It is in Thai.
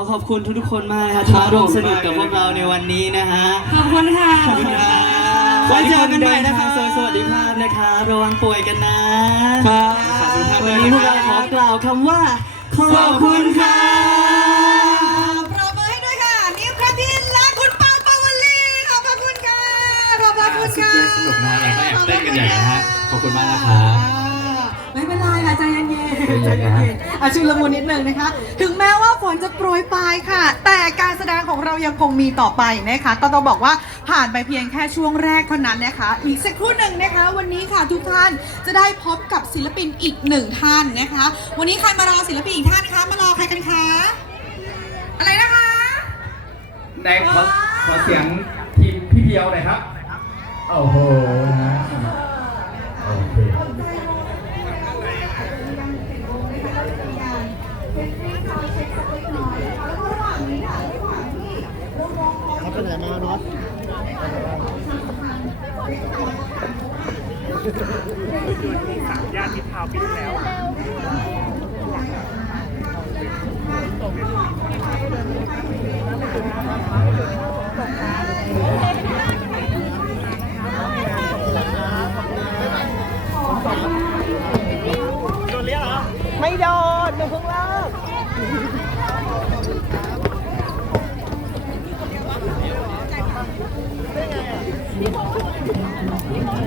อขอบคุณทุกๆคนมากครับที่มาร่วมสนุกกับพวกเราในวันนี้นะฮะขอบคุณค่ะขอบคุณครับไว้เจอกันใหม่นะครับสวัสดีภาพนะครับระวังป่วยกันนะครับขอบคุณครับวันนี้พวกเราขอกล่าวคำว่าขอบคุณครับปรบมือให้ด้วยค่ะนิวครับพี่และคุณปานปาวลีขอบพระคุณค่ะขอบพระคุณค่ะสนุกนะเราก็แอบเต้นกันใหญ่นะฮะขอบคุณมากนะครับไม่เป็นไรค่ะใจเย็นๆ ใจเย็นๆนะฮะอะชุลมุนนิดนึงนะคะ ถึงแม้ว่าฝนจะโปรยปลายค่ะ แต่การแสดงของเรายังคงมีต่อไปนะคะ ก็ต้องบอกว่าผ่านไปเพียงแค่ช่วงแรกเท่านั้นนะคะ อีกสักครู่หนึ่งนะคะ วันนี้ค่ะทุกท่านจะได้พบกับศิลปินอีกหนึ่งท่านนะคะ วันนี้ใครมารอศิลปินอีกท่านคะ มารอใครกันคะ อะไรนะคะในขอขอเสียงทีมพี่เพียวหน่อยครับ โอ้โหนะฮะโอเค ไม่โดนหนูเพิ่งเลิกี่ผมถูกเลยพี่ผม